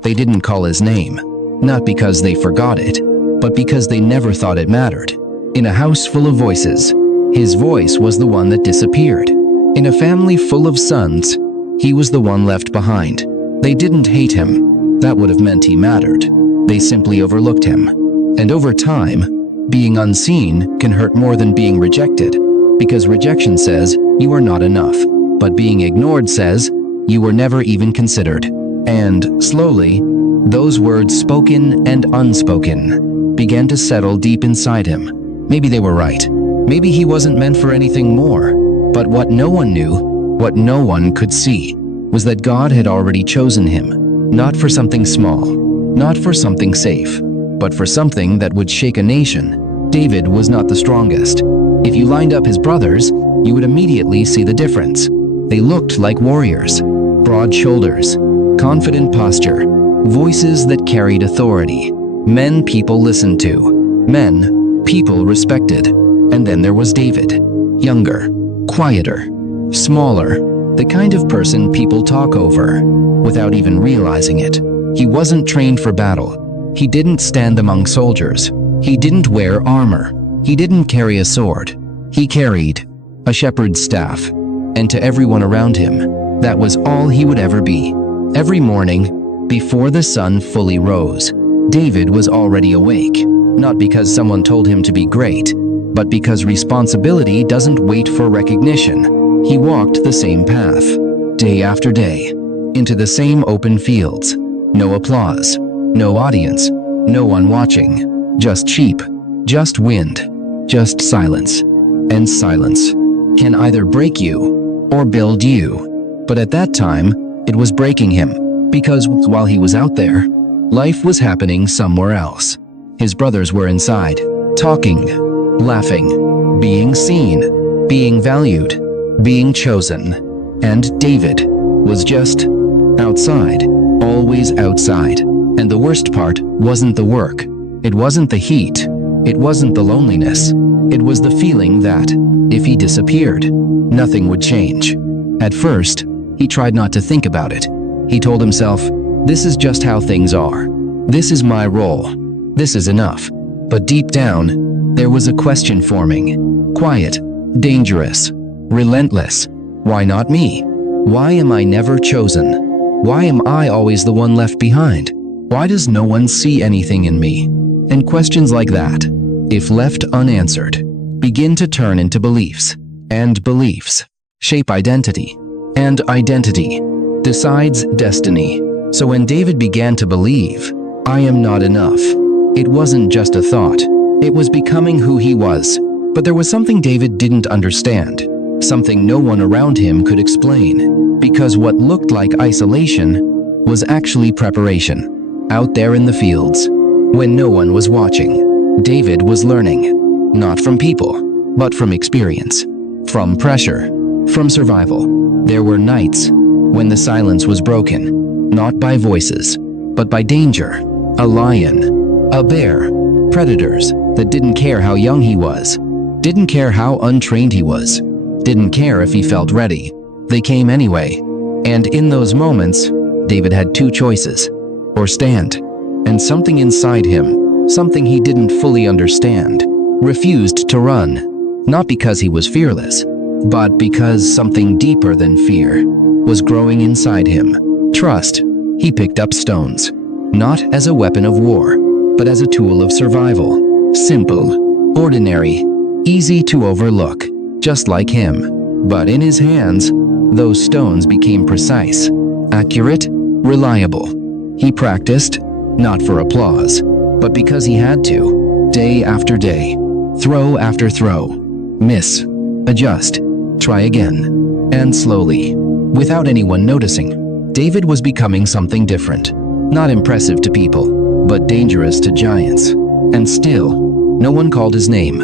They didn't call his name, not because they forgot it, but because they never thought it mattered. In a house full of voices, his voice was the one that disappeared. In a family full of sons, he was the one left behind. They didn't hate him. That would have meant he mattered. They simply overlooked him. And over time, being unseen can hurt more than being rejected, because rejection says you are not enough, but being ignored says you were never even considered. And slowly, those words, spoken and unspoken, began to settle deep inside him. Maybe they were right. Maybe he wasn't meant for anything more. But what no one knew, what no one could see, was that God had already chosen him, not for something small, not for something safe, but for something that would shake a nation. David was not the strongest. If you lined up his brothers, you would immediately see the difference. They looked like warriors, broad shoulders, confident posture, voices that carried authority, men people listened to, men people respected. And then there was David, younger, quieter, smaller, the kind of person people talk over without even realizing it. He wasn't trained for battle. He didn't stand among soldiers. He didn't wear armor. He didn't carry a sword. He carried a shepherd's staff. And to everyone around him, that was all he would ever be. Every morning, before the sun fully rose, David was already awake, not because someone told him to be great, but because responsibility doesn't wait for recognition. He walked the same path, day after day, into the same open fields. No applause, no audience, no one watching, just sheep, just wind, just silence. And silence can either break you or build you. But at that time, it was breaking him, because while he was out there, life was happening somewhere else. His brothers were inside, talking, laughing, being seen, being valued, being chosen. And David was just outside, always outside. And the worst part wasn't the work. It wasn't the heat. It wasn't the loneliness. It was the feeling that, if he disappeared, nothing would change. At first, he tried not to think about it. He told himself, this is just how things are. This is my role. This is enough. But deep down, there was a question forming. Quiet, dangerous, relentless. Why not me? Why am I never chosen? Why am I always the one left behind? Why does no one see anything in me? And questions like that, if left unanswered, begin to turn into beliefs. And beliefs shape identity. And identity decides destiny. So when David began to believe, I am not enough, it wasn't just a thought. It was becoming who he was. But there was something David didn't understand. Something no one around him could explain. Because what looked like isolation was actually preparation. Out there in the fields, when no one was watching, David was learning. Not from people, but from experience. From pressure. From survival. There were nights when the silence was broken, not by voices, but by danger. A lion, a bear, predators that didn't care how young he was, didn't care how untrained he was, didn't care if he felt ready. They came anyway. And in those moments, David had two choices: or stand. And something inside him, something he didn't fully understand, refused to run. Not because he was fearless, but because something deeper than fear was growing inside him. Trust. He picked up stones, not as a weapon of war, but as a tool of survival. Simple, ordinary, easy to overlook, just like him. But in his hands, those stones became precise, accurate, reliable. He practiced, not for applause, but because he had to, day after day, throw after throw, miss, adjust, try again. And slowly, without anyone noticing, David was becoming something different. Not impressive to people, but dangerous to giants. And still, no one called his name.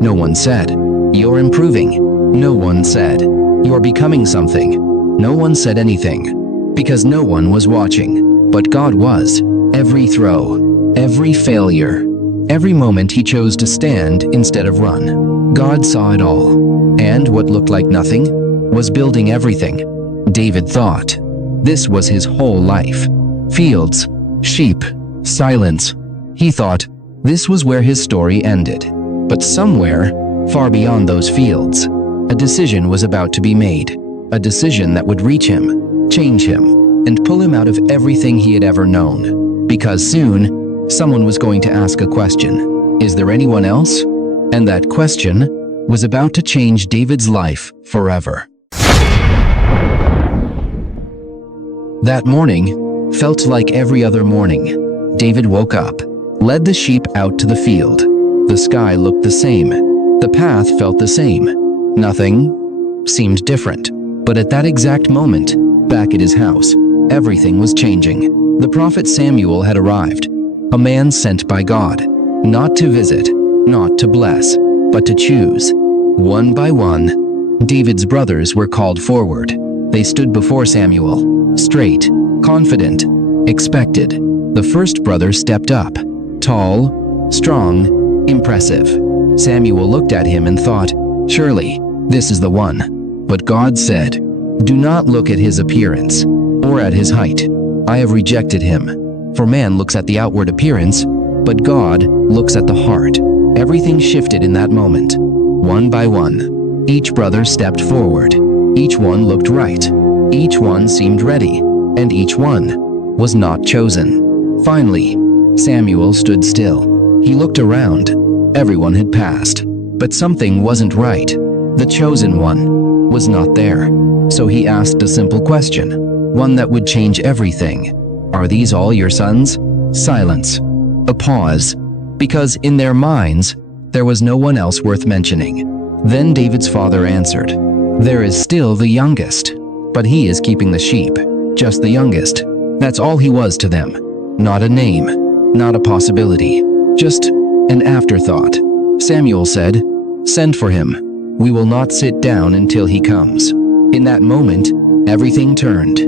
No one said, "You're improving." No one said, "You're becoming something." No one said anything, because no one was watching. But God was. Every throw, every failure, every moment he chose to stand instead of run. God saw it all. And what looked like nothing was building everything. David thought this was his whole life. Fields, sheep, silence. He thought this was where his story ended. But somewhere, far beyond those fields, a decision was about to be made. A decision that would reach him, change him, and pull him out of everything he had ever known. Because soon, someone was going to ask a question. Is there anyone else? And that question was about to change David's life forever. That morning felt like every other morning. David woke up, led the sheep out to the field. The sky looked the same. The path felt the same. Nothing seemed different. But at that exact moment, back at his house, everything was changing. The prophet Samuel had arrived, a man sent by God, not to visit, not to bless, but to choose. One by one, David's brothers were called forward. They stood before Samuel, straight, confident, expected. The first brother stepped up, tall, strong, impressive. Samuel looked at him and thought, surely, this is the one. But God said, do not look at his appearance, or at his height. I have rejected him. For man looks at the outward appearance, but God looks at the heart. Everything shifted in that moment. One by one, each brother stepped forward. Each one looked right. Each one seemed ready, and each one was not chosen. Finally, Samuel stood still. He looked around. Everyone had passed, but something wasn't right. The chosen one was not there. So he asked a simple question, one that would change everything. Are these all your sons? Silence. A pause, because in their minds, there was no one else worth mentioning. Then David's father answered, there is still the youngest, but he is keeping the sheep. Just the youngest. That's all he was to them. Not a name, not a possibility, just an afterthought. Samuel said, send for him. We will not sit down until he comes. In that moment, everything turned.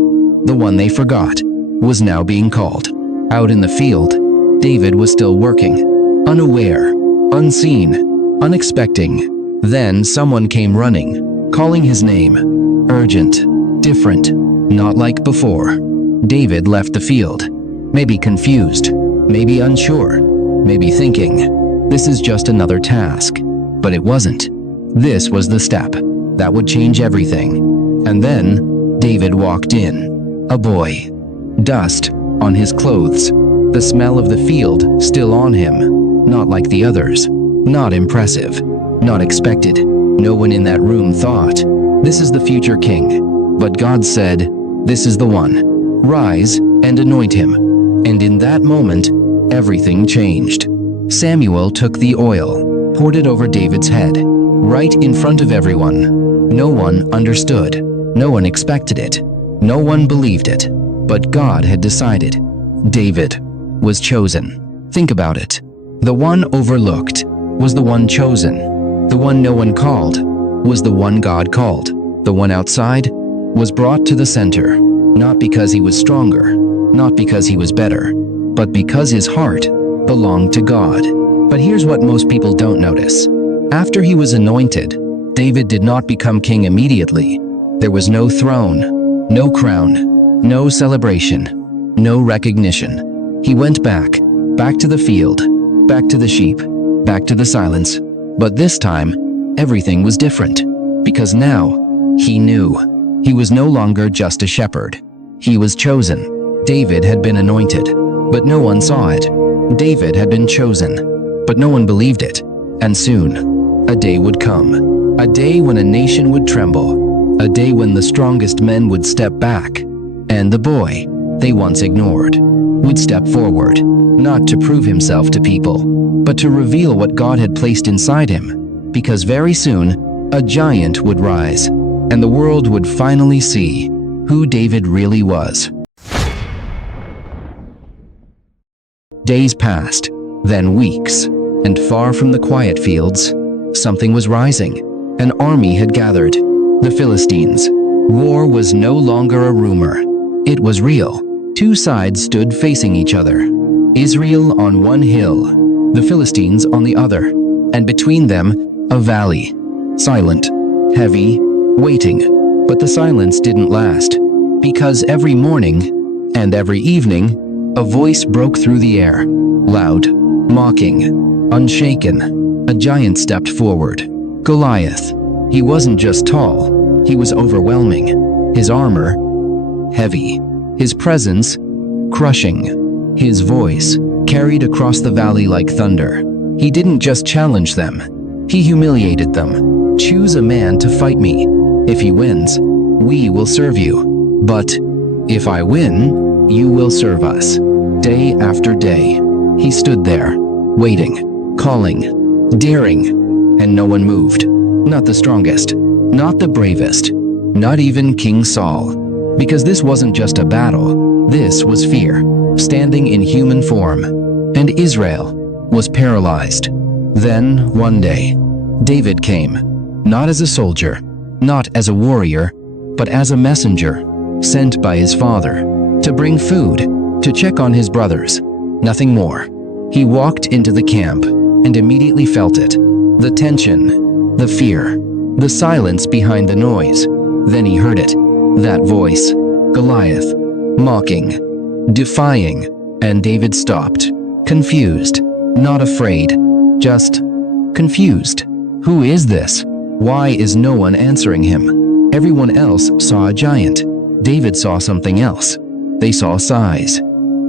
The one they forgot was now being called. Out in the field, David was still working, unaware, unseen, unexpecting. Then someone came running, calling his name. Urgent, different, not like before. David left the field, maybe confused, maybe unsure, maybe thinking, this is just another task. But it wasn't. This was the step that would change everything. And then David walked in. A boy. Dust on his clothes. The smell of the field still on him. Not like the others. Not impressive. Not expected. No one in that room thought, this is the future king. But God said, this is the one. Rise and anoint him. And in that moment, everything changed. Samuel took the oil, poured it over David's head, right in front of everyone. No one understood. No one expected it. No one believed it. But God had decided. David was chosen. Think about it. The one overlooked was the one chosen. The one no one called was the one God called. The one outside was brought to the center, not because he was stronger, not because he was better, but because his heart belonged to God. But here's what most people don't notice. After he was anointed, David did not become king immediately. There was no throne, no crown, no celebration, no recognition. He went back to the field, back to the sheep, back to the silence. But this time, everything was different, because now he knew. He was no longer just a shepherd. He was chosen. David had been anointed, but no one saw it. David had been chosen, but no one believed it. And soon, a day would come. A day when a nation would tremble. A day when the strongest men would step back. And the boy they once ignored would step forward, not to prove himself to people, but to reveal what God had placed inside him. Because very soon, a giant would rise, and the world would finally see who David really was. Days passed, then weeks, and far from the quiet fields, something was rising. An army had gathered. The Philistines. War was no longer a rumor. It was real. Two sides stood facing each other. Israel on one hill, the Philistines on the other, and between them, a valley. Silent, heavy, waiting. But the silence didn't last, because every morning and every evening, a voice broke through the air, loud, mocking, unshaken. A giant stepped forward. Goliath. He wasn't just tall, he was overwhelming. His armor, heavy. His presence, crushing. His voice carried across the valley like thunder. He didn't just challenge them, he humiliated them. Choose a man to fight me. If he wins, we will serve you. But if I win, you will serve us. Day after day, he stood there, waiting, calling, daring, and no one moved. Not the strongest, not the bravest, not even King Saul. Because this wasn't just a battle, this was fear, standing in human form. And Israel was paralyzed. Then, one day, David came, not as a soldier, not as a warrior, but as a messenger, sent by his father, to bring food, to check on his brothers. Nothing more. He walked into the camp and immediately felt it. The tension, the fear, the silence behind the noise. Then he heard it. That voice, Goliath, mocking, defying, and David stopped, confused, not afraid, just confused. Who is this? Why is no one answering him? Everyone else saw a giant. David saw something else. They saw size.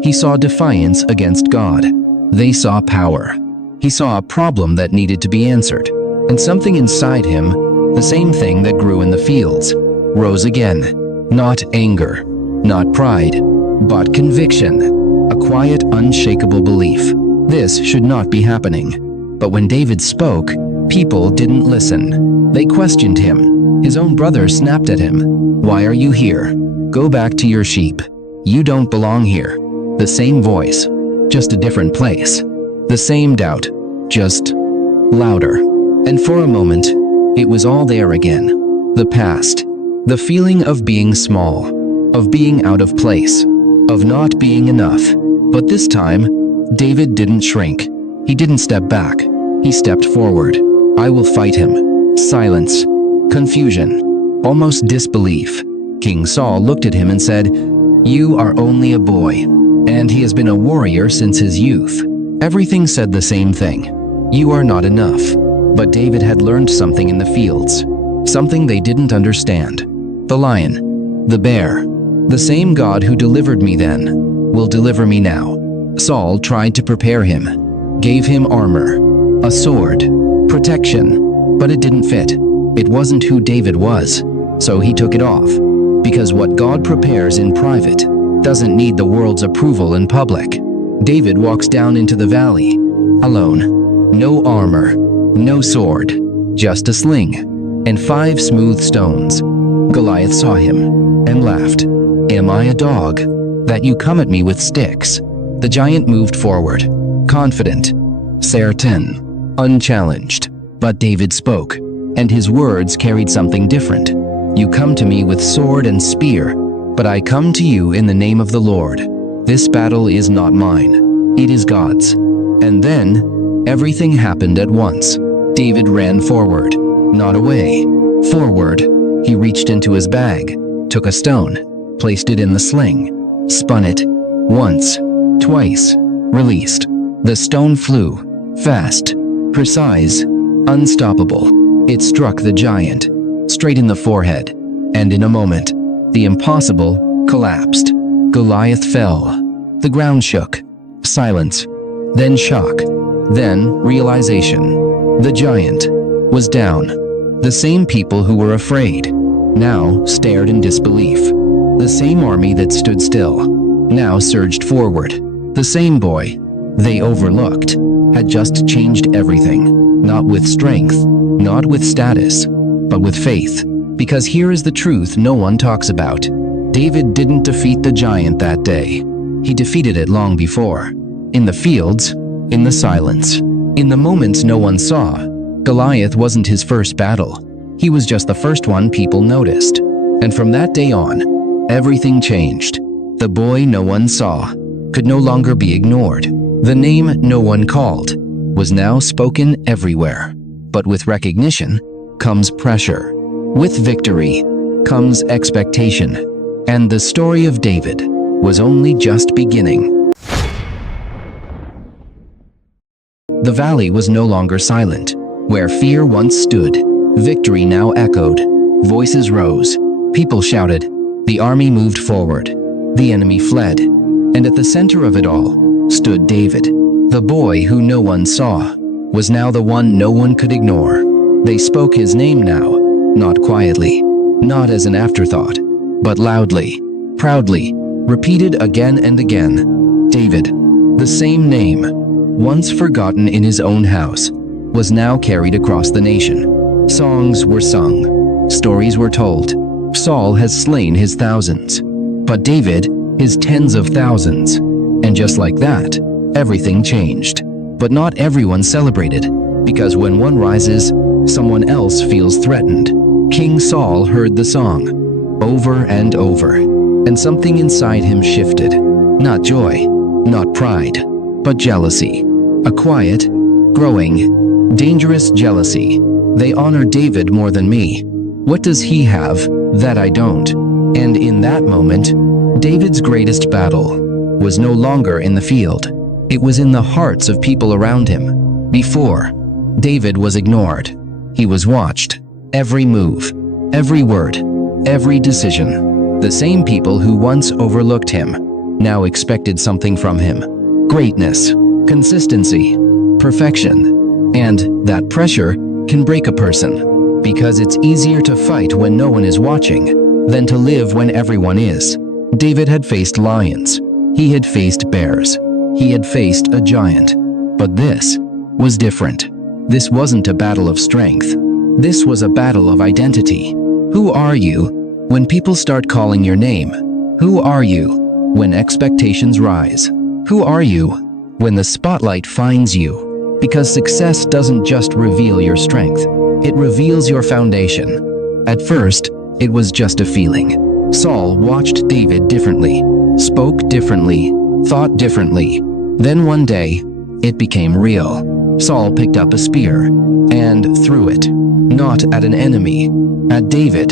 He saw defiance against God. They saw power. He saw a problem that needed to be answered. And something inside him, the same thing that grew in the fields, rose again. Not anger, not pride, but conviction. A quiet, unshakable belief. This should not be happening. But when David spoke, people didn't listen. They questioned him. His own brother snapped at him. Why are you here? Go back to your sheep. You don't belong here. The same voice, just a different place. The same doubt, just louder. And for a moment, it was all there again. The past. The feeling of being small, of being out of place, of not being enough. But this time, David didn't shrink. He didn't step back. He stepped forward. I will fight him. Silence. Confusion. Almost disbelief. King Saul looked at him and said, "You are only a boy." And he has been a warrior since his youth. Everything said the same thing. You are not enough. But David had learned something in the fields. Something they didn't understand. The lion, the bear, the same God who delivered me then, will deliver me now. Saul tried to prepare him, gave him armor, a sword, protection, but it didn't fit. It wasn't who David was, so he took it off. Because what God prepares in private doesn't need the world's approval in public. David walks down into the valley, alone. No armor, no sword, just a sling, and 5 smooth stones. Goliath saw him and laughed. Am I a dog, that you come at me with sticks? The giant moved forward, confident, certain, unchallenged. But David spoke, and his words carried something different. You come to me with sword and spear, but I come to you in the name of the Lord. This battle is not mine, it is God's. And then, everything happened at once. David ran forward, not away. Forward. He reached into his bag, took a stone, placed it in the sling, spun it, once, twice, released. The stone flew, fast, precise, unstoppable. It struck the giant, straight in the forehead, and in a moment, the impossible collapsed. Goliath fell. The ground shook. Silence. Then shock. Then realization. The giant was down. The same people who were afraid now stared in disbelief. The same army that stood still now surged forward. The same boy they overlooked had just changed everything. Not with strength, not with status, but with faith. Because here is the truth no one talks about. David didn't defeat the giant that day. He defeated it long before. In the fields, in the silence, in the moments no one saw. Goliath wasn't his first battle. He was just the first one people noticed. And from that day on, everything changed. The boy no one saw could no longer be ignored. The name no one called was now spoken everywhere. But with recognition comes pressure. With victory comes expectation. And the story of David was only just beginning. The valley was no longer silent. Where fear once stood, victory now echoed. Voices rose. People shouted. The army moved forward. The enemy fled. And at the center of it all stood David. The boy who no one saw was now the one no one could ignore. They spoke his name now, not quietly, not as an afterthought, but loudly, proudly, repeated again and again. David, the same name, once forgotten in his own house, was now carried across the nation. Songs were sung, stories were told. Saul has slain his thousands, but David his tens of thousands. And just like that, everything changed. But not everyone celebrated, because when one rises, someone else feels threatened. King Saul heard the song, over and over, and something inside him shifted. Not joy, not pride, but jealousy. A quiet, growing, dangerous jealousy. They honor David more than me. What does he have that I don't? And in that moment, David's greatest battle was no longer in the field. It was in the hearts of people around him. Before, David was ignored. He was watched. Every move, every word, every decision. The same people who once overlooked him now expected something from him. Greatness, consistency, perfection. And that pressure can break a person, because it's easier to fight when no one is watching than to live when everyone is. David had faced lions. He had faced bears. He had faced a giant. But this was different. This wasn't a battle of strength. This was a battle of identity. Who are you when people start calling your name? Who are you when expectations rise? Who are you when the spotlight finds you? Because success doesn't just reveal your strength. It reveals your foundation. At first, it was just a feeling. Saul watched David differently, spoke differently, thought differently. Then one day, it became real. Saul picked up a spear and threw it, not at an enemy, at David.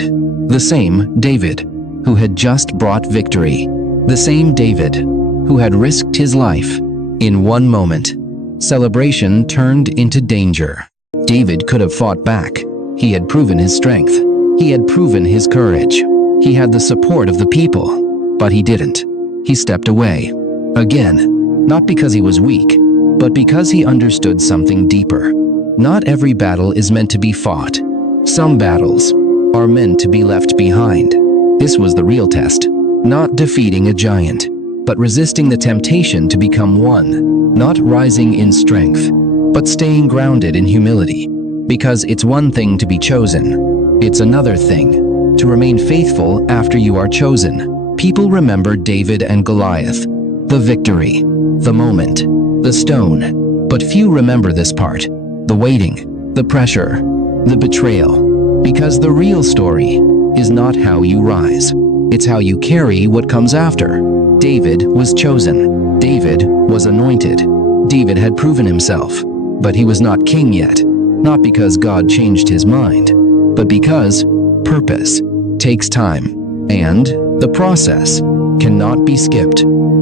The same David who had just brought victory. The same David who had risked his life. In one moment, celebration turned into danger. David could have fought back. He had proven his strength. He had proven his courage. He had the support of the people, but he didn't. He stepped away. Again. Not because he was weak, but because he understood something deeper. Not every battle is meant to be fought. Some battles are meant to be left behind. This was the real test. Not defeating a giant, but resisting the temptation to become one. Not rising in strength, but staying grounded in humility. Because it's one thing to be chosen. It's another thing to remain faithful after you are chosen. People remember David and Goliath, the victory, the moment, the stone. But few remember this part, the waiting, the pressure, the betrayal. Because the real story is not how you rise. It's how you carry what comes after. David was chosen. David was anointed. David had proven himself. But he was not king yet. Not because God changed his mind, but because purpose takes time. And the process cannot be skipped.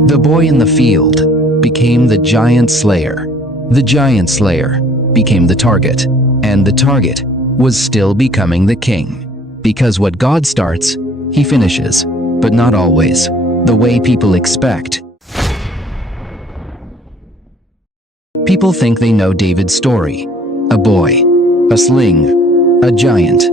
The boy in the field became the giant slayer. The giant slayer became the target. And the target was still becoming the king. Because what God starts, he finishes. But not always the way people expect. People think they know David's story. A boy, a sling, a giant.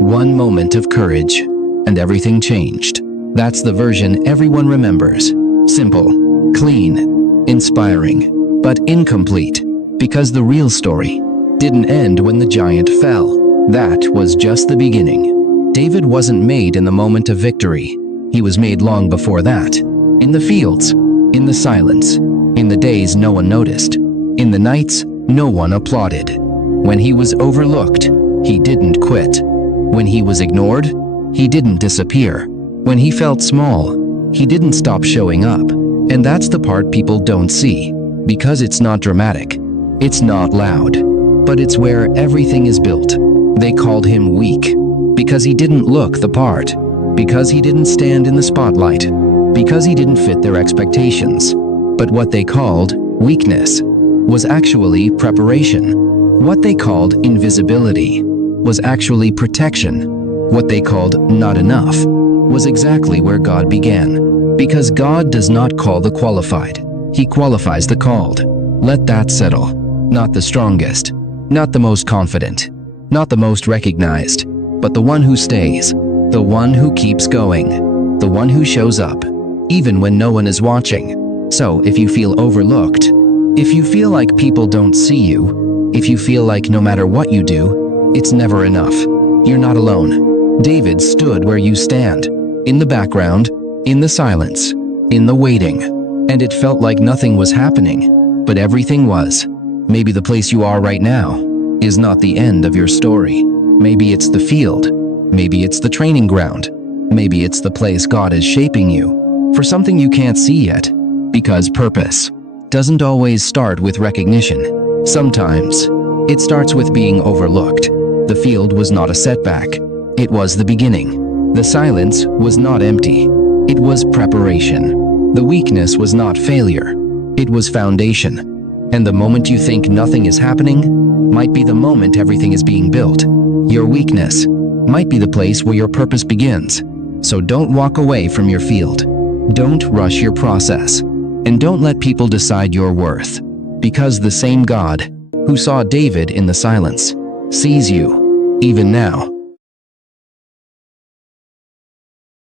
One moment of courage, and everything changed. That's the version everyone remembers. Simple, clean, inspiring, but incomplete. Because the real story didn't end when the giant fell. That was just the beginning. David wasn't made in the moment of victory. He was made long before that. In the fields, in the silence, in the days no one noticed, in the nights no one applauded. When he was overlooked, he didn't quit. When he was ignored, he didn't disappear. When he felt small, he didn't stop showing up. And that's the part people don't see. Because it's not dramatic. It's not loud. But it's where everything is built. They called him weak. Because he didn't look the part. Because he didn't stand in the spotlight. Because he didn't fit their expectations. But what they called weakness was actually preparation. What they called invisibility was actually protection. What they called not enough was exactly where God began. Because God does not call the qualified, He qualifies the called. Let that settle. Not the strongest, not the most confident, not the most recognized, but the one who stays, the one who keeps going, the one who shows up, even when no one is watching. So if you feel overlooked, if you feel like people don't see you, if you feel like no matter what you do, it's never enough, you're not alone. David stood where you stand, in the background, in the silence, in the waiting, and it felt like nothing was happening, but everything was. Maybe the place you are right now is not the end of your story. Maybe it's the field. Maybe it's the training ground. Maybe it's the place God is shaping you for something you can't see yet. Because purpose doesn't always start with recognition. Sometimes it starts with being overlooked. The field was not a setback. It was the beginning. The silence was not empty. It was preparation. The weakness was not failure. It was foundation. And the moment you think nothing is happening might be the moment everything is being built. Your weakness might be the place where your purpose begins. So don't walk away from your field. Don't rush your process. And don't let people decide your worth. Because the same God who saw David in the silence sees you, even now.